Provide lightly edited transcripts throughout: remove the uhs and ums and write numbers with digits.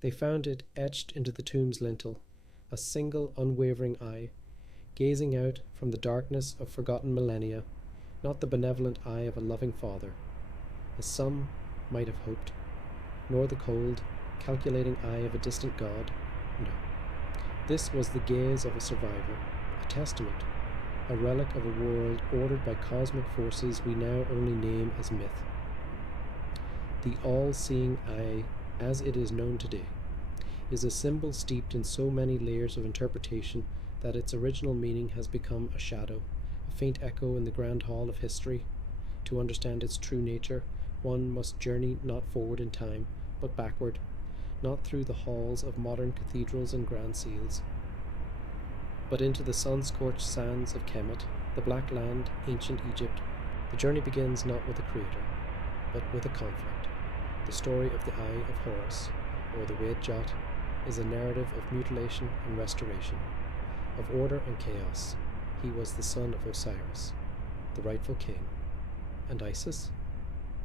They found it etched into the tomb's lintel, a single unwavering eye, gazing out from the darkness of forgotten millennia, not the benevolent eye of a loving father, as some might have hoped, nor the cold, calculating eye of a distant god. No. This was the gaze of a survivor, a testament, a relic of a world ordered by cosmic forces we now only name as myth. The all-seeing eye, as it is known today, is a symbol steeped in so many layers of interpretation that its original meaning has become a shadow, a faint echo in the grand hall of history. To understand its true nature, one must journey not forward in time, but backward, not through the halls of modern cathedrals and grand seals, but into the sun-scorched sands of Kemet, the black land, ancient Egypt. The journey begins not with a creator, but with a conflict. The story of the Eye of Horus, or the Red Jot, is a narrative of mutilation and restoration, of order and chaos. He was the son of Osiris, the rightful king, and Isis,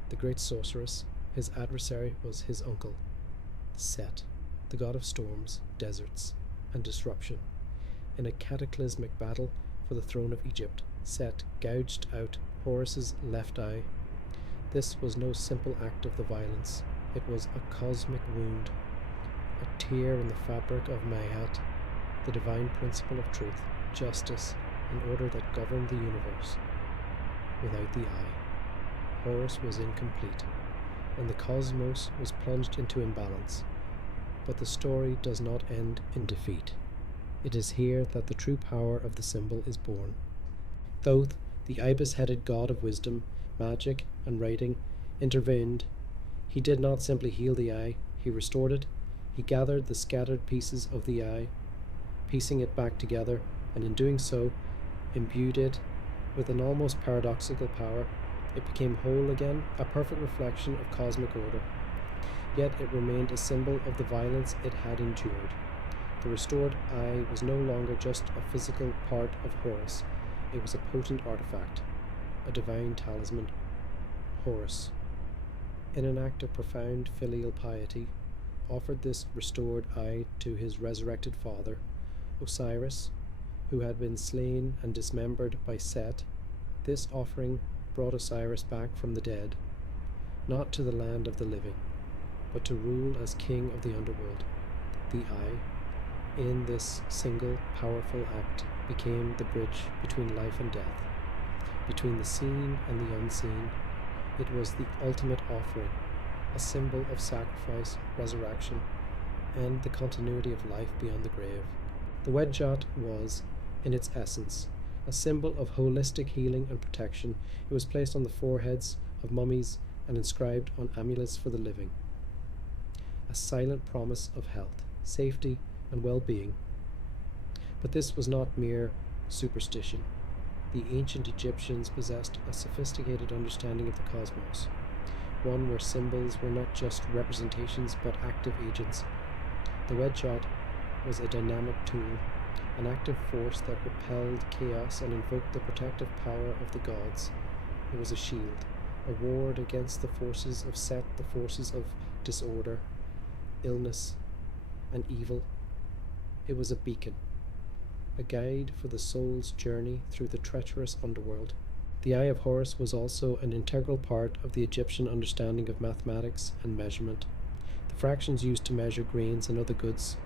the great sorceress. His adversary was his uncle, Set, the god of storms, deserts, and disruption. In a cataclysmic battle for the throne of Egypt, Set gouged out Horus's left eye. This was no simple act of the violence. It was a cosmic wound, a tear in the fabric of Ma'at, the divine principle of truth, justice, and order that governed the universe. Without the eye, Horus was incomplete, and the cosmos was plunged into imbalance. But the story does not end in defeat. It is here that the true power of the symbol is born. Thoth, the ibis-headed god of wisdom, magic, and writing, intervened. He did not simply heal the eye, he restored it. He gathered the scattered pieces of the eye, piecing it back together, and in doing so, imbued it with an almost paradoxical power. It became whole again, a perfect reflection of cosmic order. Yet it remained a symbol of the violence it had endured. The restored eye was no longer just a physical part of Horus. It was a potent artifact, a divine talisman. Horus, in an act of profound filial piety, offered this restored eye to his resurrected father, Osiris, who had been slain and dismembered by Set. This offering brought Osiris back from the dead, not to the land of the living, but to rule as king of the underworld. The eye, in this single powerful act, became the bridge between life and death, between the seen and the unseen. It was the ultimate offering, a symbol of sacrifice, resurrection, and the continuity of life beyond the grave. The Wedjot was, in its essence, a symbol of holistic healing and protection. It was placed on the foreheads of mummies and inscribed on amulets for the living. A silent promise of health, safety, and well-being. But this was not mere superstition. The ancient Egyptians possessed a sophisticated understanding of the cosmos, one where symbols were not just representations but active agents. The Wedjot was a dynamic tool, an active force that repelled chaos and invoked the protective power of the gods. It was a shield, a ward against the forces of Set, the forces of disorder, illness, and evil. It was a beacon, a guide for the soul's journey through the treacherous underworld. The Eye of Horus was also an integral part of the Egyptian understanding of mathematics and measurement. The fractions used to measure grains and other goods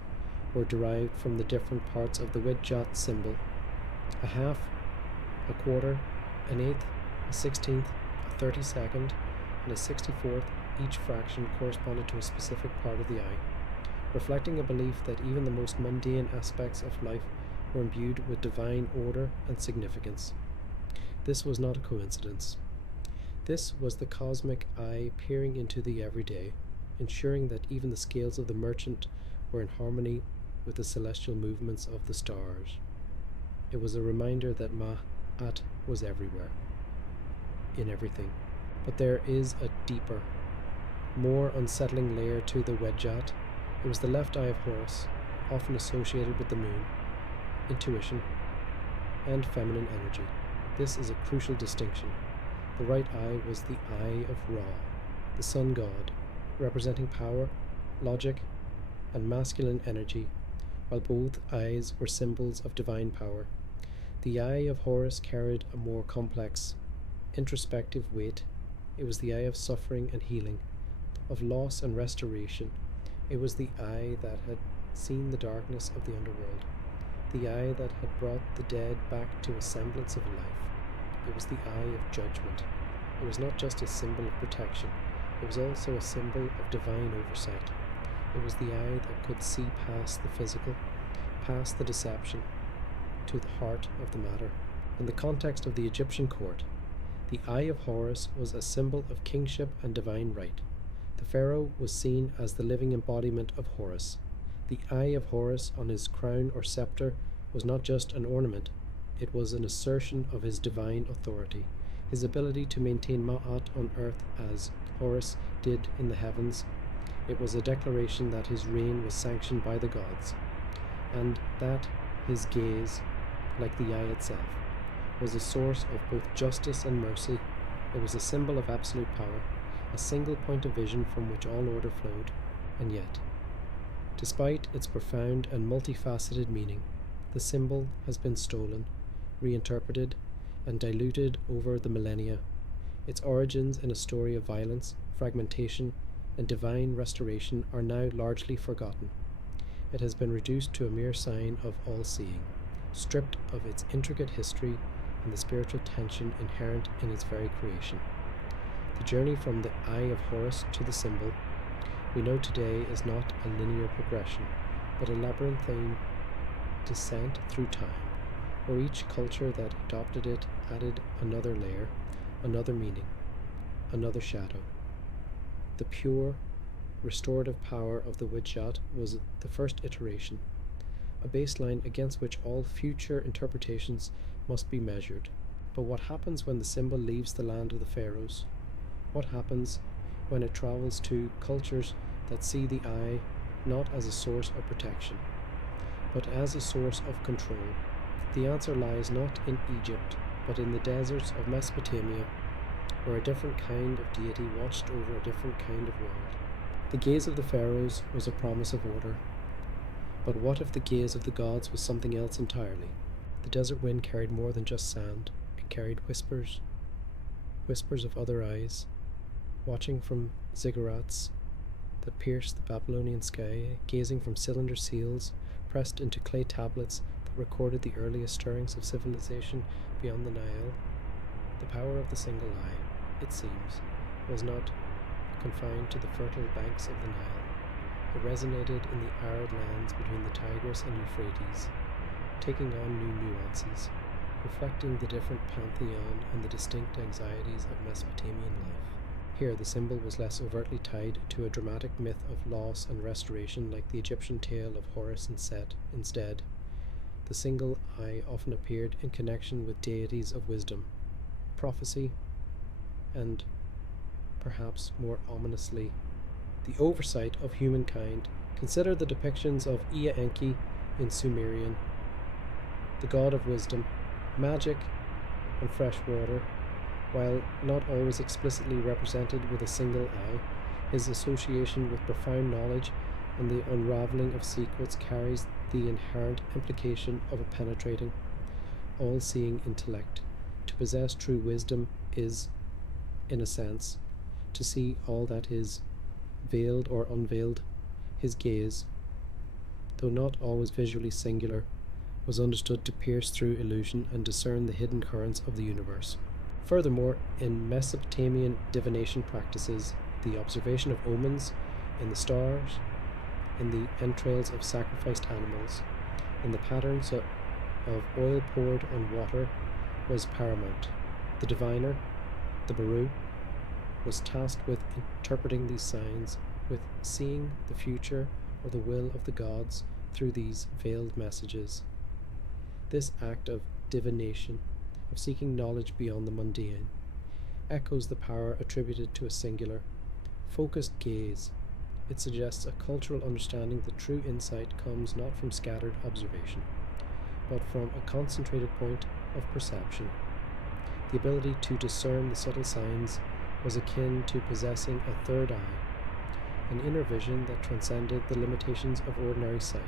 were derived from the different parts of the Wedjot symbol. A half, a quarter, an eighth, a 16th, a 32nd, and a 64th, each fraction corresponded to a specific part of the eye, reflecting a belief that even the most mundane aspects of life were imbued with divine order and significance. This was not a coincidence. This was the cosmic eye peering into the everyday, ensuring that even the scales of the merchant were in harmony with the celestial movements of the stars. It was a reminder that Ma'at was everywhere, in everything. But there is a deeper, more unsettling layer to the Wedjot. It was the left eye of Horus, often associated with the moon, intuition, and feminine energy. This is a crucial distinction. The right eye was the eye of Ra, the sun god, representing power, logic, and masculine energy, while both eyes were symbols of divine power. The eye of Horus carried a more complex, introspective weight. It was the eye of suffering and healing, of loss and restoration. It was the eye that had seen the darkness of the underworld, the eye that had brought the dead back to a semblance of life. It was the eye of judgment. It was not just a symbol of protection, it was also a symbol of divine oversight. It was the eye that could see past the physical, past the deception, to the heart of the matter. In the context of the Egyptian court, the eye of Horus was a symbol of kingship and divine right. The pharaoh was seen as the living embodiment of Horus. The eye of Horus on his crown or scepter was not just an ornament, it was an assertion of his divine authority, his ability to maintain Ma'at on earth as Horus did in the heavens. It was a declaration that his reign was sanctioned by the gods, and that his gaze, like the eye itself, was a source of both justice and mercy. It was a symbol of absolute power, a single point of vision from which all order flowed. And yet, despite its profound and multifaceted meaning, the symbol has been stolen, reinterpreted, and diluted over the millennia. Its origins in a story of violence, fragmentation, and divine restoration are now largely forgotten. It has been reduced to a mere sign of all-seeing, stripped of its intricate history and the spiritual tension inherent in its very creation. The journey from the eye of Horus to the symbol we know today is not a linear progression, but a labyrinthine descent through time, where each culture that adopted it added another layer, another meaning, another shadow. The pure, restorative power of the Wijat was the first iteration, a baseline against which all future interpretations must be measured. But what happens when the symbol leaves the land of the pharaohs? What happens when it travels to cultures that see the eye not as a source of protection, but as a source of control? The answer lies not in Egypt, but in the deserts of Mesopotamia, where a different kind of deity watched over a different kind of world. The gaze of the pharaohs was a promise of order, but what if the gaze of the gods was something else entirely? The desert wind carried more than just sand. It carried whispers, whispers of other eyes, watching from ziggurats that pierced the Babylonian sky, gazing from cylinder seals pressed into clay tablets that recorded the earliest stirrings of civilization beyond the Nile. The power of the single eye, it seems, was not confined to the fertile banks of the Nile. It resonated in the arid lands between the Tigris and Euphrates, taking on new nuances, reflecting the different pantheon and the distinct anxieties of Mesopotamian life. Here the symbol was less overtly tied to a dramatic myth of loss and restoration like the Egyptian tale of Horus and Set. Instead, the single eye often appeared in connection with deities of wisdom, prophecy, and, perhaps more ominously, the oversight of humankind. Consider the depictions of Ea Enki in Sumerian, the god of wisdom, magic, and fresh water. While not always explicitly represented with a single eye, his association with profound knowledge and the unravelling of secrets carries the inherent implication of a penetrating, all-seeing intellect. To possess true wisdom is, in a sense, to see all that is, veiled or unveiled. His gaze, though not always visually singular, was understood to pierce through illusion and discern the hidden currents of the universe. Furthermore, in Mesopotamian divination practices, the observation of omens in the stars, in the entrails of sacrificed animals, in the patterns of oil poured on water was paramount. The diviner, the Baru, was tasked with interpreting these signs, with seeing the future or the will of the gods through these veiled messages. This act of divination, of seeking knowledge beyond the mundane, echoes the power attributed to a singular, focused gaze. It suggests a cultural understanding that true insight comes not from scattered observation, but from a concentrated point of perception. The ability to discern the subtle signs was akin to possessing a third eye, an inner vision that transcended the limitations of ordinary sight.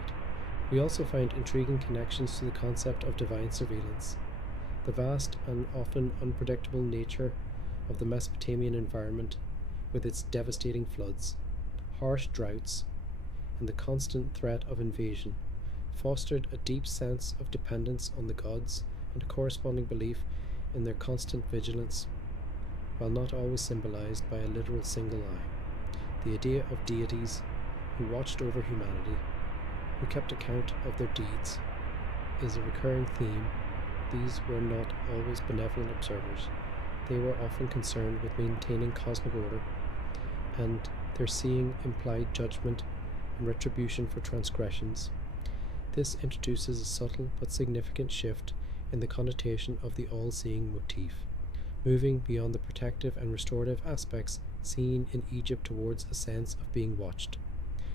We also find intriguing connections to the concept of divine surveillance. The vast and often unpredictable nature of the Mesopotamian environment, with its devastating floods, harsh droughts, and the constant threat of invasion, fostered a deep sense of dependence on the gods and a corresponding belief in their constant vigilance, while not always symbolized by a literal single eye. The idea of deities who watched over humanity, who kept account of their deeds, is a recurring theme. These were not always benevolent observers. They were often concerned with maintaining cosmic order, and their seeing implied judgment and retribution for transgressions. This introduces a subtle but significant shift in the connotation of the all-seeing motif, moving beyond the protective and restorative aspects seen in Egypt towards a sense of being watched,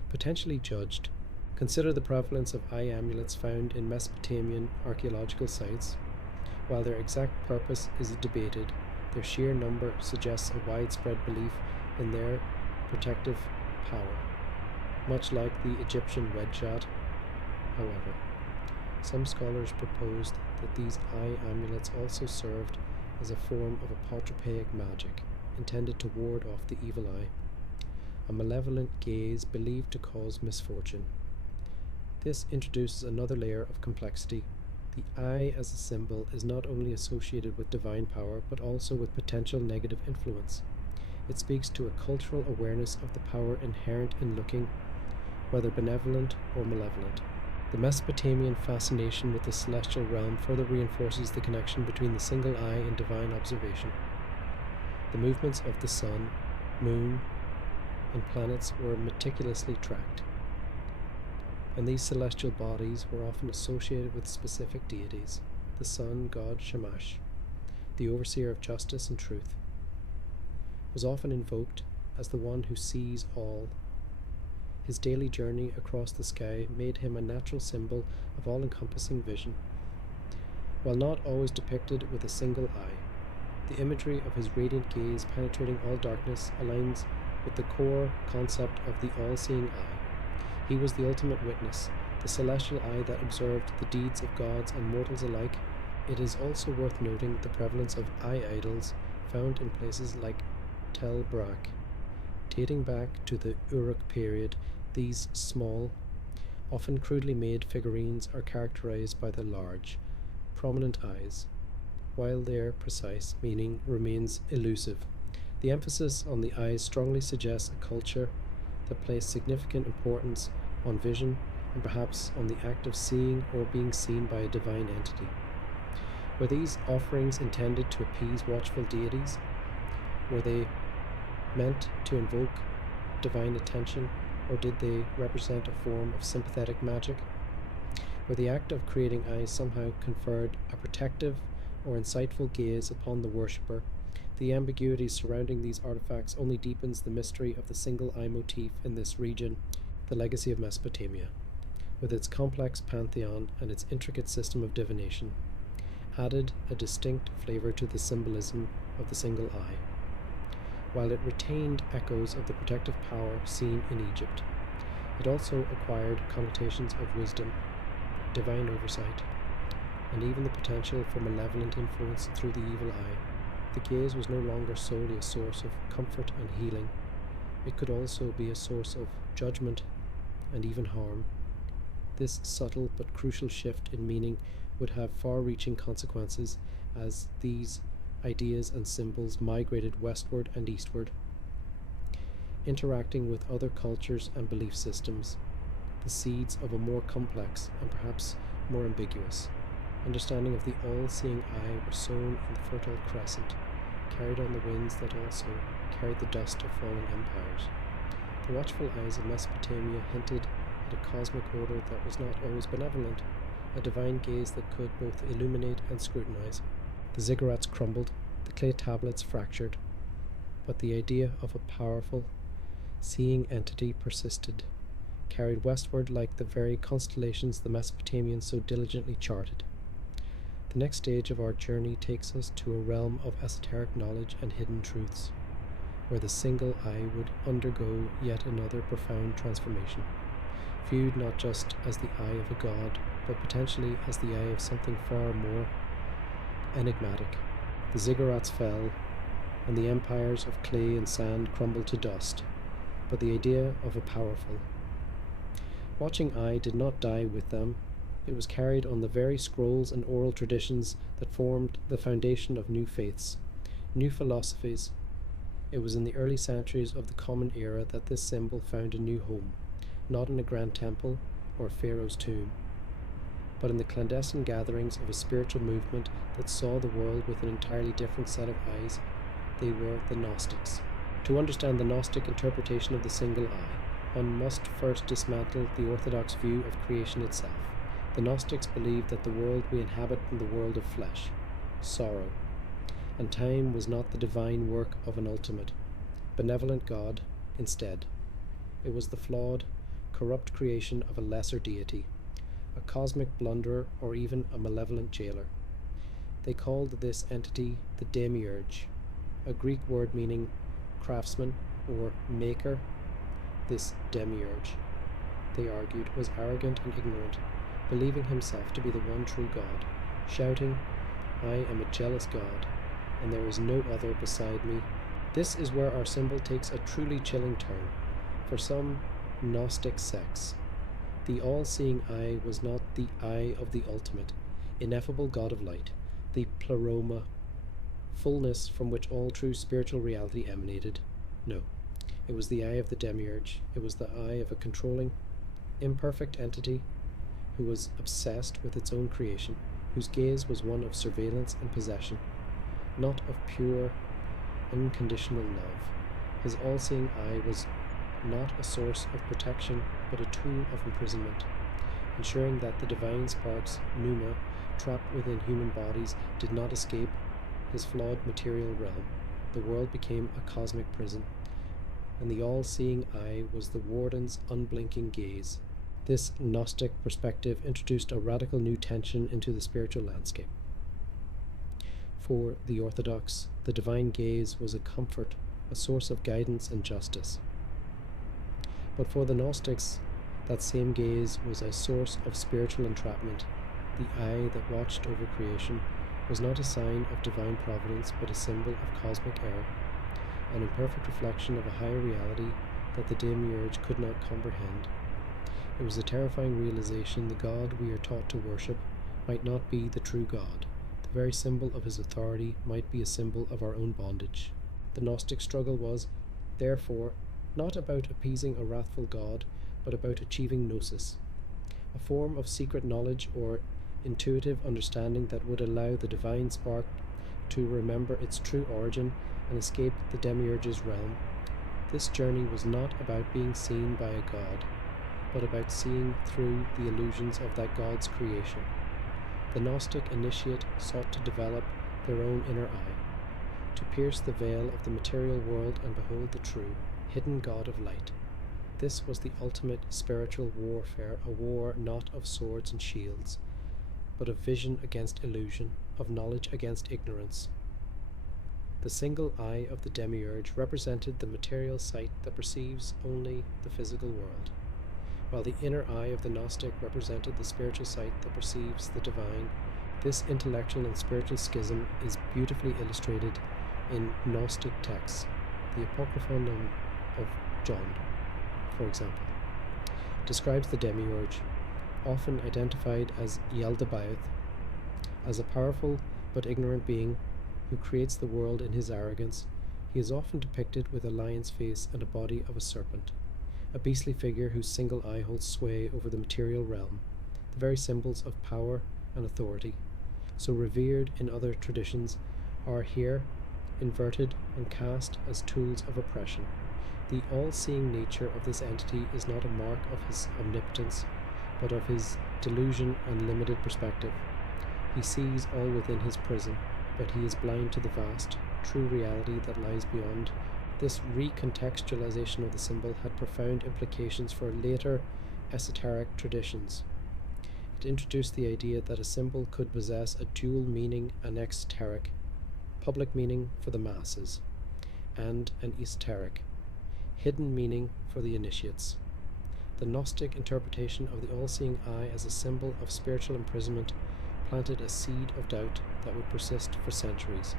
potentially judged. Consider the prevalence of eye amulets found in Mesopotamian archaeological sites. While their exact purpose is debated, their sheer number suggests a widespread belief in their protective power, much like the Egyptian wedjat. However, some scholars proposed that these eye amulets also served as a form of apotropaic magic, intended to ward off the evil eye, a malevolent gaze believed to cause misfortune. This introduces another layer of complexity. The eye as a symbol is not only associated with divine power, but also with potential negative influence. It speaks to a cultural awareness of the power inherent in looking, whether benevolent or malevolent. The Mesopotamian fascination with the celestial realm further reinforces the connection between the single eye and divine observation. The movements of the sun, moon, and planets were meticulously tracked, and these celestial bodies were often associated with specific deities. The sun god Shamash, the overseer of justice and truth, was often invoked as the one who sees all. His daily journey across the sky made him a natural symbol of all-encompassing vision. While not always depicted with a single eye, the imagery of his radiant gaze penetrating all darkness aligns with the core concept of the all-seeing eye. He was the ultimate witness, the celestial eye that observed the deeds of gods and mortals alike. It is also worth noting the prevalence of eye idols found in places like Tel Brak. Dating back to the Uruk period, these small, often crudely made figurines are characterized by their large, prominent eyes, while their precise meaning remains elusive. The emphasis on the eyes strongly suggests a culture that placed significant importance on vision and perhaps on the act of seeing or being seen by a divine entity. Were these offerings intended to appease watchful deities? Were they meant to invoke divine attention, or did they represent a form of sympathetic magic? Where the act of creating eyes somehow conferred a protective or insightful gaze upon the worshipper, the ambiguity surrounding these artifacts only deepens the mystery of the single eye motif in this region, the legacy of Mesopotamia, with its complex pantheon and its intricate system of divination, added a distinct flavor to the symbolism of the single eye, while it retained echoes of the protective power seen in Egypt. It also acquired connotations of wisdom, divine oversight, and even the potential for malevolent influence through the evil eye. The gaze was no longer solely a source of comfort and healing. It could also be a source of judgment and even harm. This subtle but crucial shift in meaning would have far-reaching consequences as these ideas and symbols migrated westward and eastward, interacting with other cultures and belief systems. The seeds of a more complex and perhaps more ambiguous understanding of the all-seeing eye were sown in the Fertile Crescent, carried on the winds that also carried the dust of fallen empires. The watchful eyes of Mesopotamia hinted at a cosmic order that was not always benevolent, a divine gaze that could both illuminate and scrutinize. The ziggurats crumbled, the clay tablets fractured, but the idea of a powerful, seeing entity persisted, carried westward like the very constellations the Mesopotamians so diligently charted. The next stage of our journey takes us to a realm of esoteric knowledge and hidden truths. where the single eye would undergo yet another profound transformation, viewed not just as the eye of a god, but potentially as the eye of something far more enigmatic. The ziggurats fell, and the empires of clay and sand crumbled to dust, but the idea of a powerful, watching eye did not die with them. It was carried on the very scrolls and oral traditions that formed the foundation of new faiths, new philosophies. It was in the early centuries of the Common Era that this symbol found a new home, not in a grand temple or a pharaoh's tomb, but in the clandestine gatherings of a spiritual movement that saw the world with an entirely different set of eyes. They were the Gnostics. To understand the Gnostic interpretation of the single eye, one must first dismantle the orthodox view of creation itself. The Gnostics believed that the world we inhabit is the world of flesh, sorrow, and time was not the divine work of an ultimate, benevolent God. Instead, it was the flawed, corrupt creation of a lesser deity, a cosmic blunderer, or even a malevolent jailer. They called this entity the demiurge, a Greek word meaning craftsman or maker. This demiurge, they argued, was arrogant and ignorant, believing himself to be the one true God, shouting, "I am a jealous God, and there is no other beside me." This is where our symbol takes a truly chilling turn. For some Gnostic sects, the all-seeing eye was not the eye of the ultimate, ineffable God of light, the pleroma, fullness from which all true spiritual reality emanated. No, it was the eye of the demiurge. It was the eye of a controlling, imperfect entity who was obsessed with its own creation, whose gaze was one of surveillance and possession, not of pure, unconditional love. His all-seeing eye was not a source of protection, but a tool of imprisonment, ensuring that the divine sparks, pneuma, trapped within human bodies, did not escape his flawed material realm. The world became a cosmic prison, and the all-seeing eye was the warden's unblinking gaze. This Gnostic perspective introduced a radical new tension into the spiritual landscape. For the Orthodox, the divine gaze was a comfort, a source of guidance and justice. But for the Gnostics, that same gaze was a source of spiritual entrapment. The eye that watched over creation was not a sign of divine providence, but a symbol of cosmic error, an imperfect reflection of a higher reality that the demiurge could not comprehend. It was a terrifying realization the God we are taught to worship might not be the true God. The very symbol of his authority might be a symbol of our own bondage. The Gnostic struggle was, therefore, not about appeasing a wrathful God, but about achieving gnosis, a form of secret knowledge or intuitive understanding that would allow the divine spark to remember its true origin and escape the demiurge's realm. This journey was not about being seen by a god, but about seeing through the illusions of that God's creation. The Gnostic initiate sought to develop their own inner eye, to pierce the veil of the material world and behold the true, hidden God of light. This was the ultimate spiritual warfare, a war not of swords and shields, but of vision against illusion, of knowledge against ignorance. The single eye of the demiurge represented the material sight that perceives only the physical world, while the inner eye of the Gnostic represented the spiritual sight that perceives the divine. This intellectual and spiritual schism is beautifully illustrated in Gnostic texts. The Apocryphon of John, for example, describes the demiurge, often identified as Yaldabaoth, as a powerful but ignorant being who creates the world in his arrogance. He is often depicted with a lion's face and a body of a serpent, a beastly figure whose single eye holds sway over the material realm, the very symbols of power and authority, so revered in other traditions, are here inverted and cast as tools of oppression. The all-seeing nature of this entity is not a mark of his omnipotence, but of his delusion and limited perspective. He sees all within his prison, but he is blind to the vast, true reality that lies beyond. This recontextualization of the symbol had profound implications for later esoteric traditions. It introduced the idea that a symbol could possess a dual meaning, an exoteric, public meaning for the masses, and an esoteric, hidden meaning for the initiates. The Gnostic interpretation of the all-seeing eye as a symbol of spiritual imprisonment planted a seed of doubt that would persist for centuries.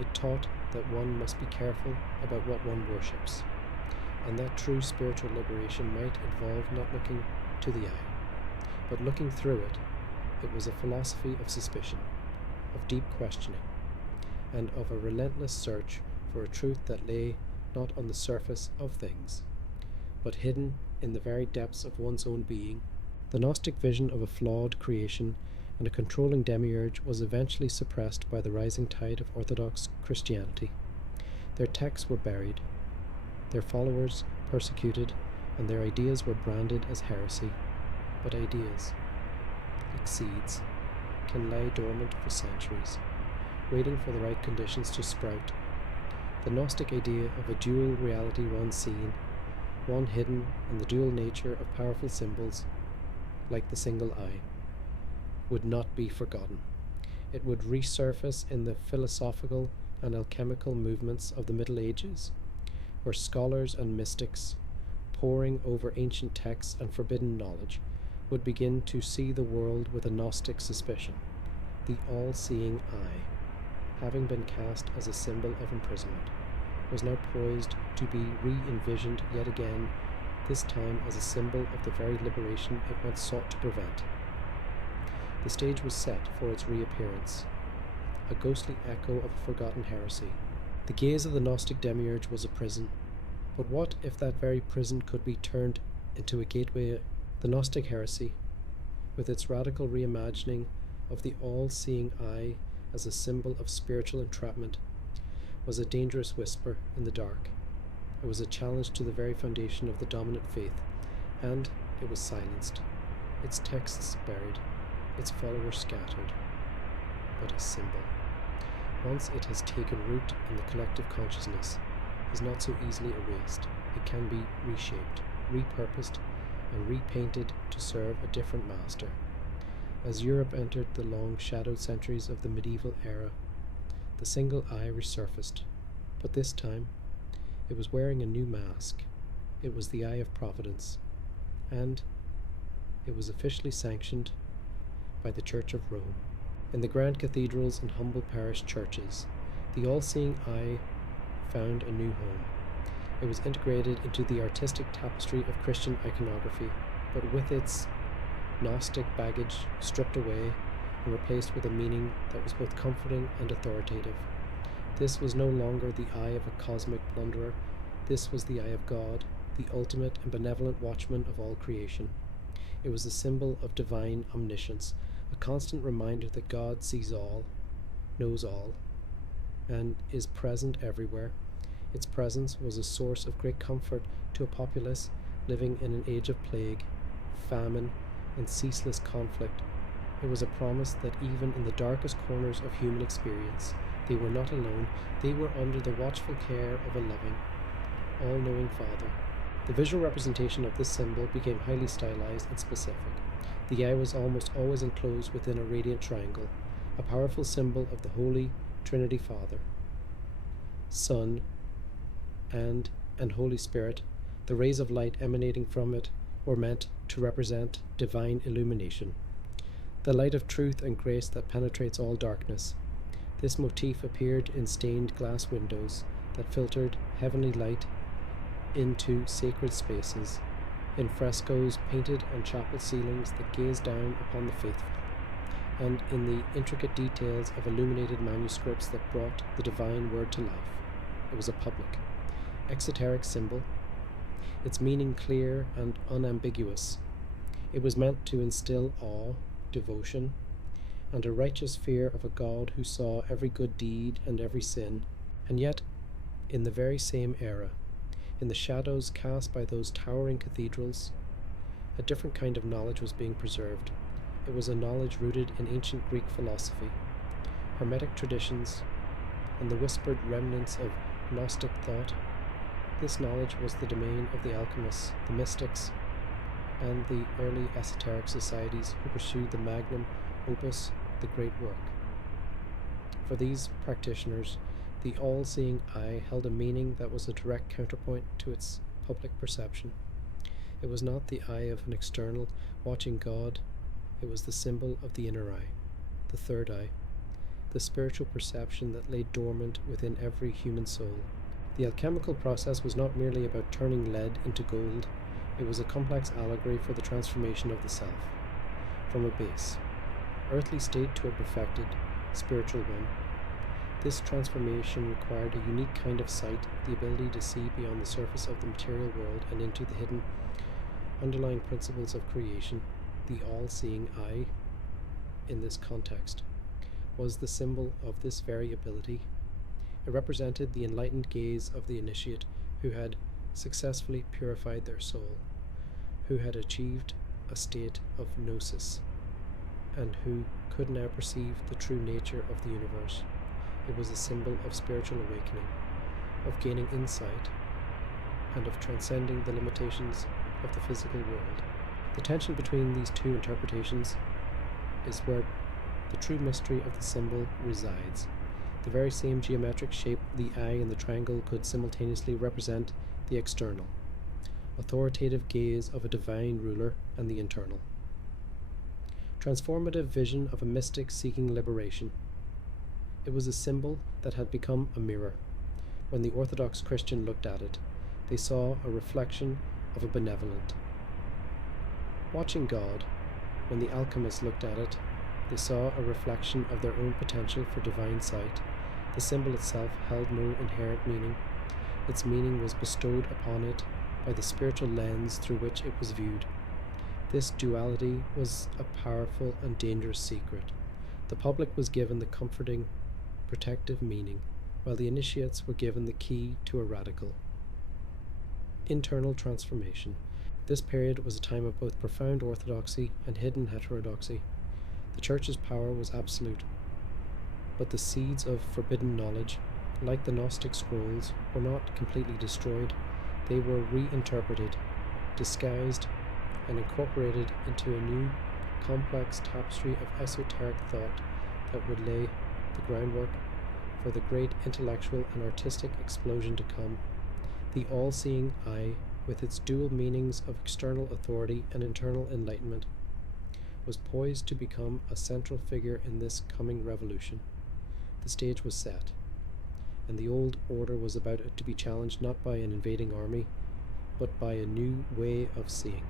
It taught that one must be careful about what one worships, and that true spiritual liberation might involve not looking to the eye, but looking through it. It was a philosophy of suspicion, of deep questioning, and of a relentless search for a truth that lay not on the surface of things, but hidden in the very depths of one's own being. The Gnostic vision of a flawed creation and a controlling demiurge was eventually suppressed by the rising tide of Orthodox Christianity. Their texts were buried, their followers persecuted, and their ideas were branded as heresy. But ideas, like seeds, can lie dormant for centuries, waiting for the right conditions to sprout. The Gnostic idea of a dual reality, one seen, one hidden, and the dual nature of powerful symbols, like the single eye, would not be forgotten. It would resurface in the philosophical and alchemical movements of the Middle Ages, where scholars and mystics, poring over ancient texts and forbidden knowledge, would begin to see the world with a Gnostic suspicion. The all-seeing eye, having been cast as a symbol of imprisonment, was now poised to be re-envisioned yet again, this time as a symbol of the very liberation it once sought to prevent. The stage was set for its reappearance, a ghostly echo of a forgotten heresy. The gaze of the Gnostic demiurge was a prison, but what if that very prison could be turned into a gateway? The Gnostic heresy, with its radical reimagining of the all-seeing eye as a symbol of spiritual entrapment, was a dangerous whisper in the dark. It was a challenge to the very foundation of the dominant faith, and it was silenced, its texts buried, its followers scattered. But a symbol, once it has taken root in the collective consciousness, is not so easily erased. It can be reshaped, repurposed, and repainted to serve a different master. As Europe entered the long shadowed centuries of the medieval era, the single eye resurfaced, but this time it was wearing a new mask. It was the eye of providence, and it was officially sanctioned by the Church of Rome. In the grand cathedrals and humble parish churches, the all-seeing eye found a new home. It was integrated into the artistic tapestry of Christian iconography, but with its Gnostic baggage stripped away and replaced with a meaning that was both comforting and authoritative. This was no longer the eye of a cosmic blunderer. This was the eye of God, the ultimate and benevolent watchman of all creation. It was a symbol of divine omniscience, a constant reminder that God sees all, knows all, and is present everywhere. Its presence was a source of great comfort to a populace living in an age of plague, famine, and ceaseless conflict. It was a promise that even in the darkest corners of human experience, they were not alone. They were under the watchful care of a loving, all-knowing Father. The visual representation of this symbol became highly stylized and specific. The eye was almost always enclosed within a radiant triangle, a powerful symbol of the Holy Trinity Father, Son, and Holy Spirit. The rays of light emanating from it were meant to represent divine illumination, the light of truth and grace that penetrates all darkness. This motif appeared in stained glass windows that filtered heavenly light into sacred spaces, in frescoes painted on chapel ceilings that gazed down upon the faithful, and in the intricate details of illuminated manuscripts that brought the divine word to life. It was a public, exoteric symbol, its meaning clear and unambiguous. It was meant to instill awe, devotion, and a righteous fear of a God who saw every good deed and every sin. And yet, in the very same era, in the shadows cast by those towering cathedrals, a different kind of knowledge was being preserved. It was a knowledge rooted in ancient Greek philosophy, Hermetic traditions, and the whispered remnants of Gnostic thought. This knowledge was the domain of the alchemists, the mystics, and the early esoteric societies who pursued the magnum opus, the great work. For these practitioners, The all-seeing eye held a meaning that was a direct counterpoint to its public perception. It was not the eye of an external, watching God. It was the symbol of the inner eye, the third eye, the spiritual perception that lay dormant within every human soul. The alchemical process was not merely about turning lead into gold. It was a complex allegory for the transformation of the self, from a base, earthly state to a perfected, spiritual one. This transformation required a unique kind of sight, the ability to see beyond the surface of the material world and into the hidden, underlying principles of creation. The all-seeing eye, in this context, was the symbol of this very ability. It represented the enlightened gaze of the initiate who had successfully purified their soul, who had achieved a state of gnosis, and who could now perceive the true nature of the universe. It was a symbol of spiritual awakening, of gaining insight, and of transcending the limitations of the physical world. The tension between these two interpretations is where the true mystery of the symbol resides. The very same geometric shape, the eye and the triangle, could simultaneously represent the external, authoritative gaze of a divine ruler, and the internal, transformative vision of a mystic seeking liberation. It was a symbol that had become a mirror. When the Orthodox Christian looked at it, they saw a reflection of a benevolent, watching God. When the alchemists looked at it, they saw a reflection of their own potential for divine sight. The symbol itself held no inherent meaning. Its meaning was bestowed upon it by the spiritual lens through which it was viewed. This duality was a powerful and dangerous secret. The public was given the comforting, protective meaning, while the initiates were given the key to a radical, internal transformation. This period was a time of both profound orthodoxy and hidden heterodoxy. The Church's power was absolute, but the seeds of forbidden knowledge, like the Gnostic scrolls, were not completely destroyed. They were reinterpreted, disguised, and incorporated into a new, complex tapestry of esoteric thought that would lay the groundwork for the great intellectual and artistic explosion to come. The all-seeing eye, with its dual meanings of external authority and internal enlightenment, was poised to become a central figure in this coming revolution. The stage was set, and the old order was about to be challenged not by an invading army, but by a new way of seeing.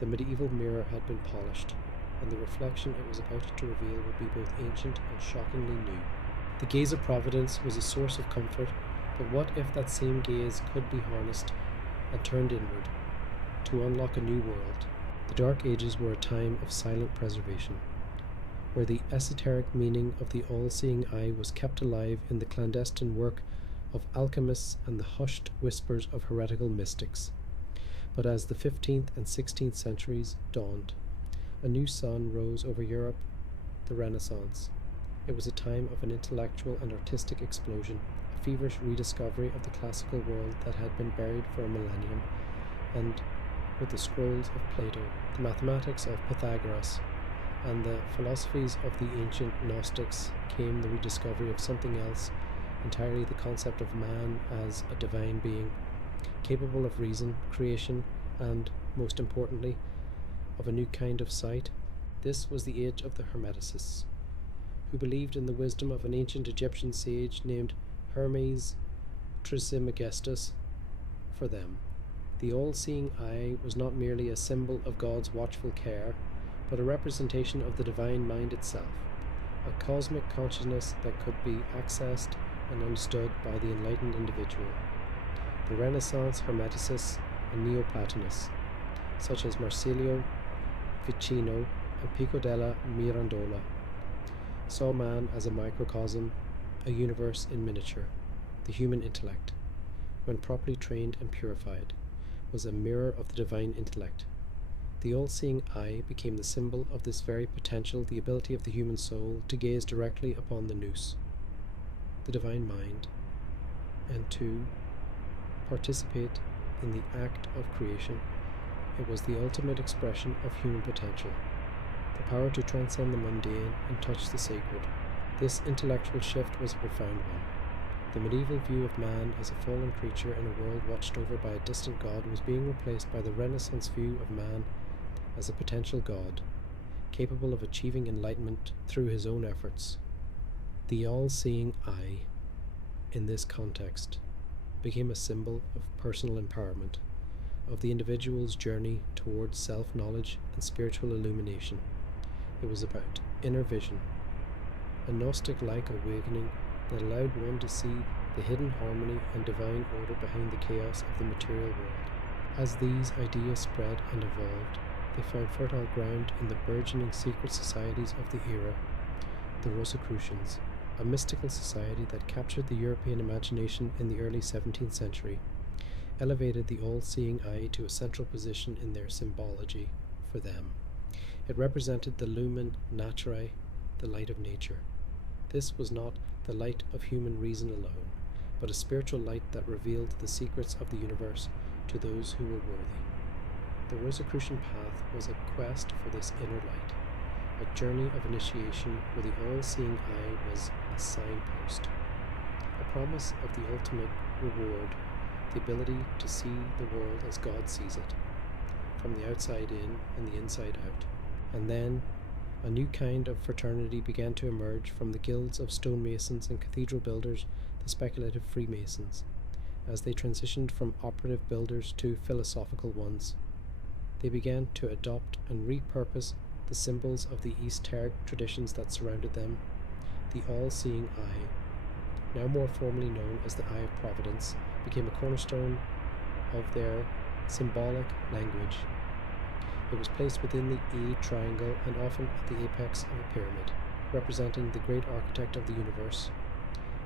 The medieval mirror had been polished, and the reflection it was about to reveal would be both ancient and shockingly new. The gaze of Providence was a source of comfort, but what if that same gaze could be harnessed and turned inward to unlock a new world? The Dark Ages were a time of silent preservation, where the esoteric meaning of the all-seeing eye was kept alive in the clandestine work of alchemists and the hushed whispers of heretical mystics. But as the 15th and 16th centuries dawned, a new sun rose over Europe, the Renaissance. It was a time of an intellectual and artistic explosion, a feverish rediscovery of the classical world that had been buried for a millennium, and with the scrolls of Plato, the mathematics of Pythagoras, and the philosophies of the ancient Gnostics came the rediscovery of something else entirely, the concept of man as a divine being, capable of reason, creation, and, most importantly, of a new kind of sight. This was the age of the Hermeticists, who believed in the wisdom of an ancient Egyptian sage named Hermes Trismegistus. For them, the all-seeing eye was not merely a symbol of God's watchful care, but a representation of the divine mind itself, a cosmic consciousness that could be accessed and understood by the enlightened individual. The Renaissance Hermeticists and Neoplatonists, such as Marsilio Ficino and Pico della Mirandola, saw man as a microcosm, a universe in miniature. The human intellect, when properly trained and purified, was a mirror of the divine intellect. The all-seeing eye became the symbol of this very potential, the ability of the human soul to gaze directly upon the nous, the divine mind, and to participate in the act of creation. It was the ultimate expression of human potential, the power to transcend the mundane and touch the sacred. This intellectual shift was a profound one. The medieval view of man as a fallen creature in a world watched over by a distant god was being replaced by the Renaissance view of man as a potential god, capable of achieving enlightenment through his own efforts. The all-seeing eye, in this context, became a symbol of personal empowerment, of the individual's journey towards self-knowledge and spiritual illumination. It was about inner vision, a Gnostic-like awakening that allowed one to see the hidden harmony and divine order behind the chaos of the material world. As these ideas spread and evolved, they found fertile ground in the burgeoning secret societies of the era, the Rosicrucians, a mystical society that captured the European imagination in the early 17th century, elevated the all-seeing eye to a central position in their symbology for them. It represented the lumen naturae, the light of nature. This was not the light of human reason alone, but a spiritual light that revealed the secrets of the universe to those who were worthy. The Rosicrucian path was a quest for this inner light, a journey of initiation where the all-seeing eye was a signpost, a promise of the ultimate reward, the ability to see the world as God sees it, from the outside in and the inside out. And then a new kind of fraternity began to emerge from the guilds of stonemasons and cathedral builders, the speculative Freemasons, as they transitioned from operative builders to philosophical ones. They began to adopt and repurpose the symbols of the esoteric traditions that surrounded them. The all-seeing eye, now more formally known as the Eye of Providence, became a cornerstone of their symbolic language. It was placed within the E triangle and often at the apex of a pyramid, representing the great architect of the universe.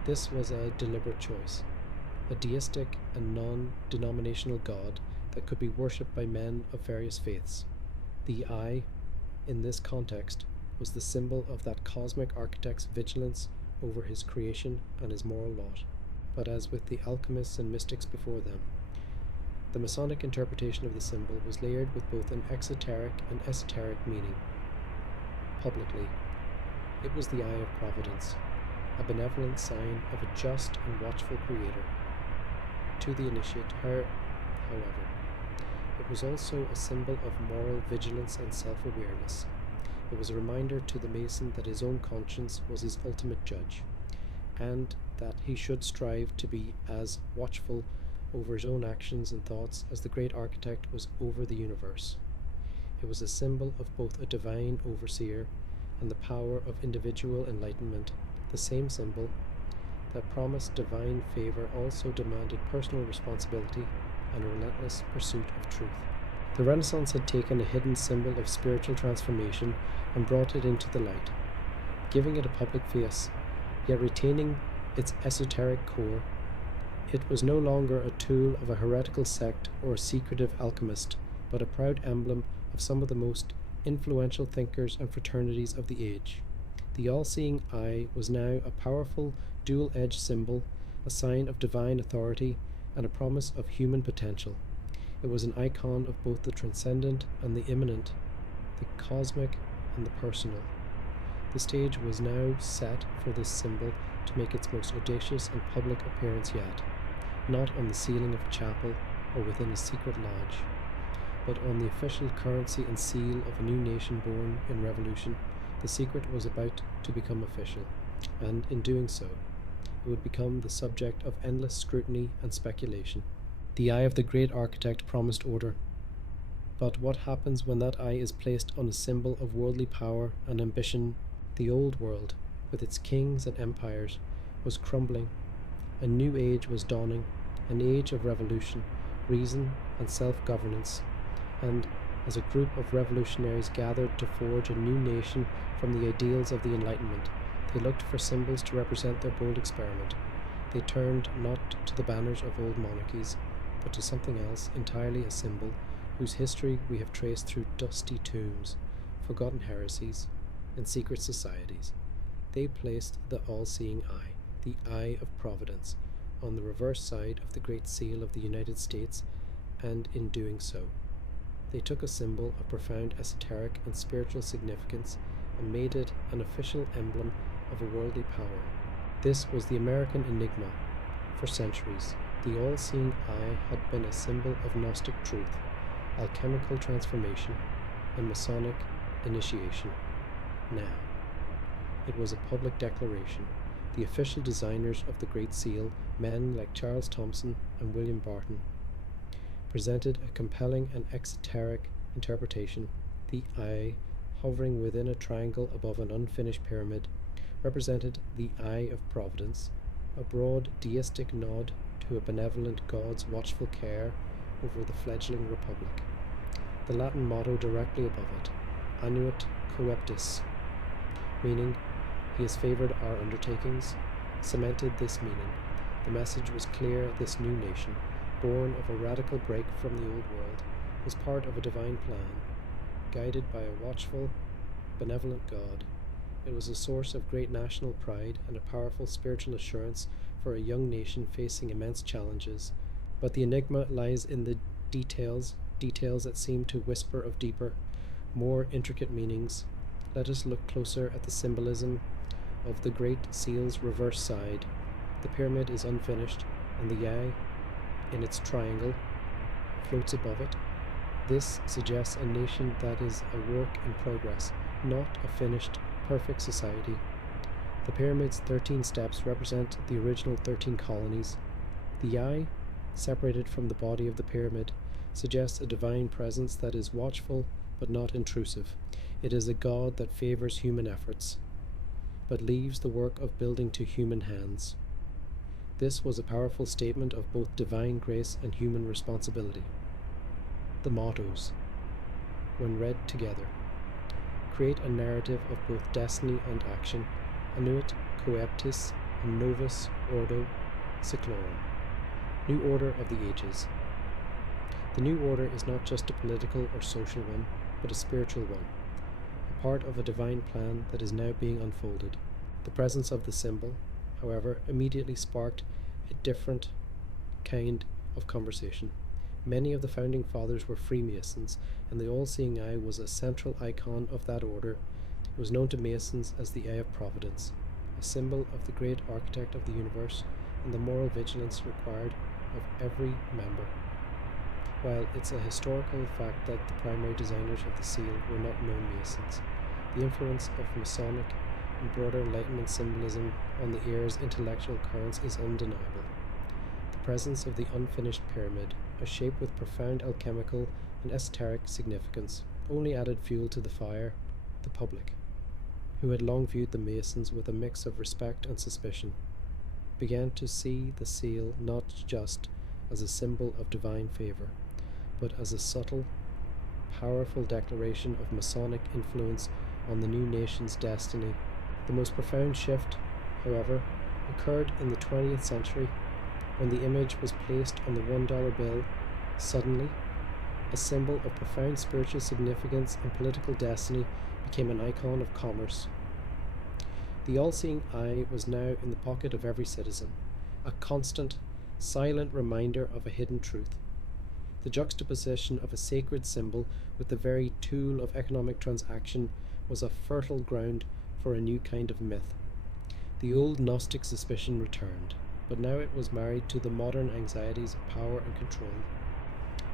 This was a deliberate choice, a deistic and non-denominational god that could be worshipped by men of various faiths. The eye, in this context, was the symbol of that cosmic architect's vigilance over his creation and his moral lot. But as with the alchemists and mystics before them, the Masonic interpretation of the symbol was layered with both an exoteric and esoteric meaning. Publicly, it was the Eye of Providence, a benevolent sign of a just and watchful Creator. To the initiate, however, it was also a symbol of moral vigilance and self-awareness. It was a reminder to the Mason that his own conscience was his ultimate judge, and that he should strive to be as watchful over his own actions and thoughts as the great architect was over the universe. It was a symbol of both a divine overseer and the power of individual enlightenment. The same symbol that promised divine favor also demanded personal responsibility and a relentless pursuit of truth. The Renaissance had taken a hidden symbol of spiritual transformation and brought it into the light, giving it a public face, yet retaining its esoteric core. It was no longer a tool of a heretical sect or a secretive alchemist, but a proud emblem of some of the most influential thinkers and fraternities of the age. The all-seeing eye was now a powerful, dual-edged symbol, a sign of divine authority, and a promise of human potential. It was an icon of both the transcendent and the immanent, the cosmic and the personal. The stage was now set for this symbol to make its most audacious and public appearance yet, not on the ceiling of a chapel or within a secret lodge, but on the official currency and seal of a new nation born in revolution. The secret was about to become official, and in doing so, it would become the subject of endless scrutiny and speculation. The eye of the great architect promised order. But what happens when that eye is placed on a symbol of worldly power and ambition? The old world, with its kings and empires, was crumbling. A new age was dawning, an age of revolution, reason, and self-governance. And as a group of revolutionaries gathered to forge a new nation from the ideals of the Enlightenment, they looked for symbols to represent their bold experiment. They turned not to the banners of old monarchies, but to something else, entirely a symbol, whose history we have traced through dusty tombs, forgotten heresies, and secret societies. They placed the all-seeing eye, the Eye of Providence, on the reverse side of the Great Seal of the United States, and in doing so, they took a symbol of profound esoteric and spiritual significance and made it an official emblem of a worldly power. This was the American enigma, For centuries, the all-seeing eye had been a symbol of Gnostic truth, alchemical transformation, and Masonic initiation. Now, it was a public declaration. The official designers of the Great Seal, men like Charles Thomson and William Barton, presented a compelling and exoteric interpretation. The eye, hovering within a triangle above an unfinished pyramid, represented the Eye of Providence, a broad deistic nod to a benevolent God's watchful care over the fledgling republic. The Latin motto directly above it, Annuit Coeptis, meaning he has favoured our undertakings, cemented this meaning. The message was clear: this new nation, born of a radical break from the old world, was part of a divine plan, guided by a watchful, benevolent God. It was a source of great national pride and a powerful spiritual assurance for a young nation facing immense challenges. But the enigma lies in the details that seem to whisper of deeper, more intricate meanings. Let us look closer at the symbolism of the Great Seal's reverse side. The pyramid is unfinished, and the eye, in its triangle, floats above it. This suggests a nation that is a work in progress, not a finished, perfect society. The pyramid's 13 steps represent the original 13 colonies. The eye, separated from the body of the pyramid, suggests a divine presence that is watchful but not intrusive. It is a God that favors human efforts, but leaves the work of building to human hands. This was a powerful statement of both divine grace and human responsibility. The mottos, when read together, create a narrative of both destiny and action, Annuit Coeptis and Novus Ordo Seclorum, New Order of the Ages. The new order is not just a political or social one, but a spiritual one, a part of a divine plan that is now being unfolded. The presence of the symbol, however, immediately sparked a different kind of conversation. Many of the founding fathers were Freemasons, and the all-seeing eye was a central icon of that order. It was known to Masons as the Eye of Providence, a symbol of the great architect of the universe and the moral vigilance required of every member. While it's a historical fact that the primary designers of the seal were not known Masons, the influence of Masonic and broader Enlightenment symbolism on the era's intellectual currents is undeniable. The presence of the unfinished pyramid, a shape with profound alchemical and esoteric significance, only added fuel to the fire. The public, who had long viewed the Masons with a mix of respect and suspicion, began to see the seal not just as a symbol of divine favour, but as a subtle, powerful declaration of Masonic influence on the new nation's destiny. The most profound shift, however, occurred in the 20th century, when the image was placed on the $1 bill. Suddenly, a symbol of profound spiritual significance and political destiny became an icon of commerce. The all-seeing eye was now in the pocket of every citizen, a constant, silent reminder of a hidden truth. The juxtaposition of a sacred symbol with the very tool of economic transaction was a fertile ground for a new kind of myth. The old Gnostic suspicion returned, but now it was married to the modern anxieties of power and control.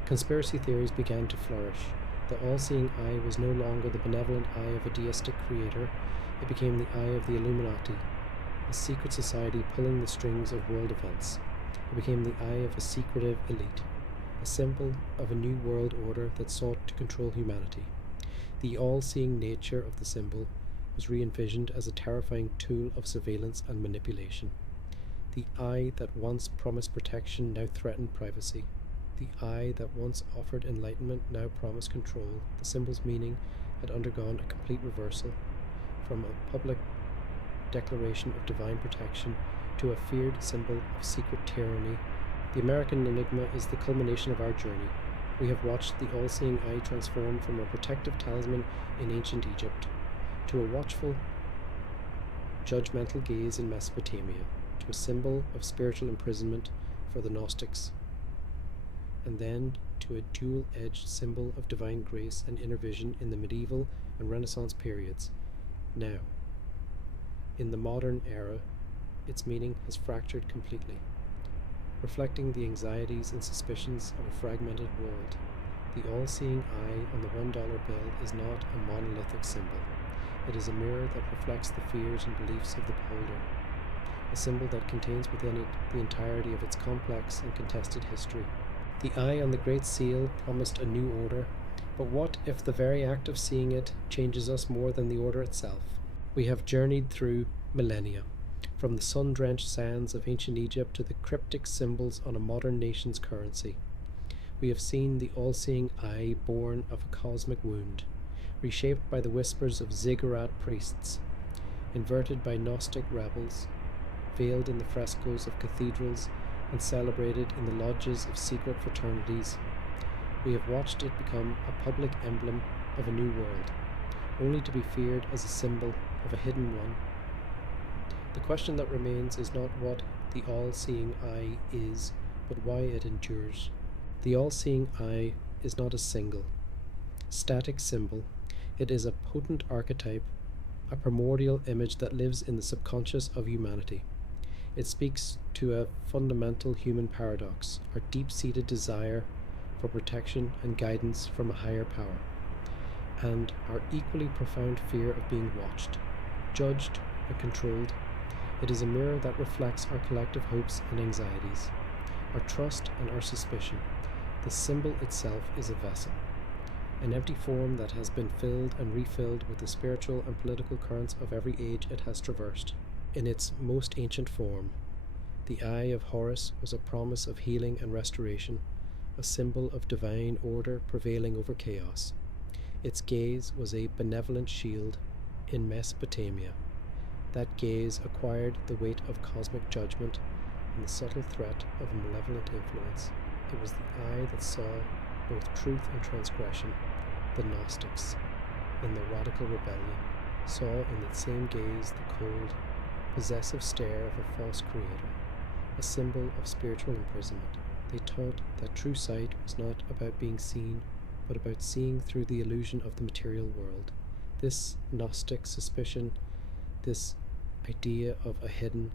Conspiracy theories began to flourish. The all-seeing eye was no longer the benevolent eye of a deistic creator. It became the eye of the Illuminati, a secret society pulling the strings of world events. It became the eye of a secretive elite, a symbol of a new world order that sought to control humanity. The all-seeing nature of the symbol was re-envisioned as a terrifying tool of surveillance and manipulation. The eye that once promised protection now threatened privacy. The eye that once offered enlightenment now promised control. The symbol's meaning had undergone a complete reversal, from a public declaration of divine protection to a feared symbol of secret tyranny. The American enigma is the culmination of our journey. We have watched the all-seeing eye transform from a protective talisman in ancient Egypt to a watchful, judgmental gaze in Mesopotamia, to a symbol of spiritual imprisonment for the Gnostics, and then to a dual-edged symbol of divine grace and inner vision in the medieval and Renaissance periods. Now, in the modern era, its meaning has fractured completely. reflecting the anxieties and suspicions of a fragmented world. The all-seeing eye on the $1 bill is not a monolithic symbol. It is a mirror that reflects the fears and beliefs of the beholder, a symbol that contains within it the entirety of its complex and contested history. The eye on the Great Seal promised a new order, but what if the very act of seeing it changes us more than the order itself? We have journeyed through millennia, from the sun-drenched sands of ancient Egypt to the cryptic symbols on a modern nation's currency. We have seen the all-seeing eye born of a cosmic wound, reshaped by the whispers of ziggurat priests, inverted by Gnostic rebels, veiled in the frescoes of cathedrals and celebrated in the lodges of secret fraternities. We have watched it become a public emblem of a new world, only to be feared as a symbol of a hidden one. The question that remains is not what the all-seeing eye is, but why it endures. The all-seeing eye is not a single, static symbol. It is a potent archetype, a primordial image that lives in the subconscious of humanity. It speaks to a fundamental human paradox, our deep-seated desire for protection and guidance from a higher power, and our equally profound fear of being watched, judged, and controlled. It is a mirror that reflects our collective hopes and anxieties, our trust and our suspicion. The symbol itself is a vessel, an empty form that has been filled and refilled with the spiritual and political currents of every age it has traversed. In its most ancient form, the Eye of Horus was a promise of healing and restoration, a symbol of divine order prevailing over chaos. Its gaze was a benevolent shield in Mesopotamia. That gaze acquired the weight of cosmic judgment and the subtle threat of a malevolent influence. It was the eye that saw both truth and transgression. The Gnostics, in their radical rebellion, saw in that same gaze the cold, possessive stare of a false creator, a symbol of spiritual imprisonment. They taught that true sight was not about being seen, but about seeing through the illusion of the material world. This Gnostic suspicion, this idea of a hidden,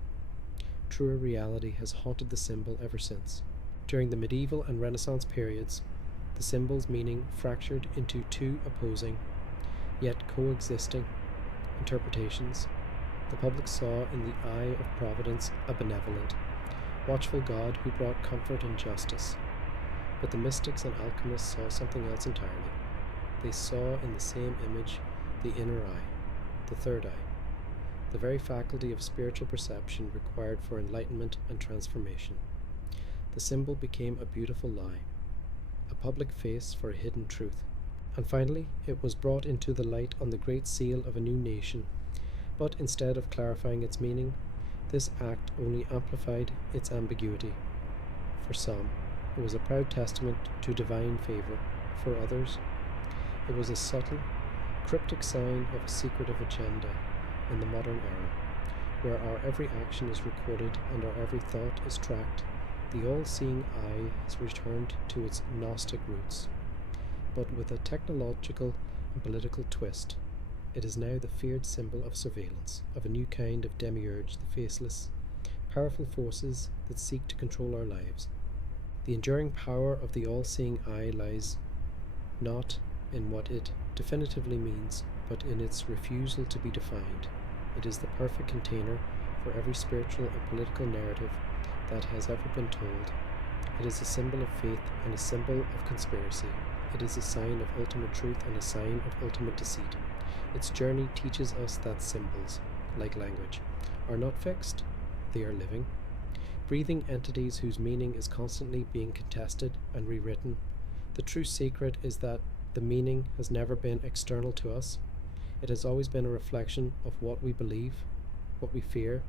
truer reality has haunted the symbol ever since. During the medieval and Renaissance periods, the symbol's meaning fractured into two opposing, yet coexisting, interpretations. The public saw in the eye of Providence a benevolent, watchful God who brought comfort and justice. But the mystics and alchemists saw something else entirely. They saw in the same image the inner eye, the third eye, the very faculty of spiritual perception required for enlightenment and transformation. The symbol became a beautiful lie, a public face for a hidden truth. And finally, it was brought into the light on the great seal of a new nation. But instead of clarifying its meaning, this act only amplified its ambiguity. For some, it was a proud testament to divine favor. For others, it was a subtle, cryptic sign of a secretive agenda in the modern era, where our every action is recorded and our every thought is tracked. The all-seeing eye has returned to its Gnostic roots, but with a technological and political twist. It is now the feared symbol of surveillance, of a new kind of demiurge, the faceless, powerful forces that seek to control our lives. The enduring power of the all-seeing eye lies not in what it definitively means, but in its refusal to be defined. It is the perfect container for every spiritual and political narrative that has ever been told. It is a symbol of faith and a symbol of conspiracy. It is a sign of ultimate truth and a sign of ultimate deceit. Its journey teaches us that symbols, like language, are not fixed, they are living, breathing entities whose meaning is constantly being contested and rewritten. The true secret is that the meaning has never been external to us. It has always been a reflection of what we believe, what we fear,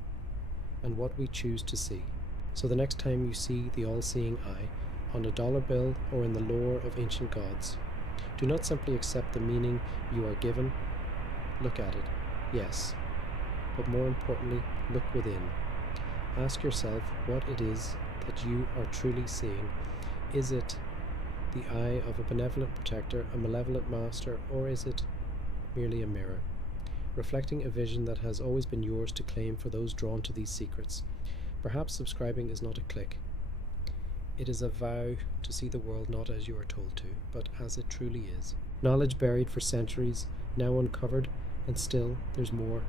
and what we choose to see. So the next time you see the all-seeing eye on a dollar bill or in the lore of ancient gods, do not simply accept the meaning you are given. Look at it, yes, but more importantly, look within. Ask yourself what it is that you are truly seeing. Is it the eye of a benevolent protector, a malevolent master, or is it merely a mirror, reflecting a vision that has always been yours to claim for those drawn to these secrets? Perhaps subscribing is not a click, It is a vow to see the world not as you are told to, but as it truly is. Knowledge buried for centuries, now uncovered, and still there's more.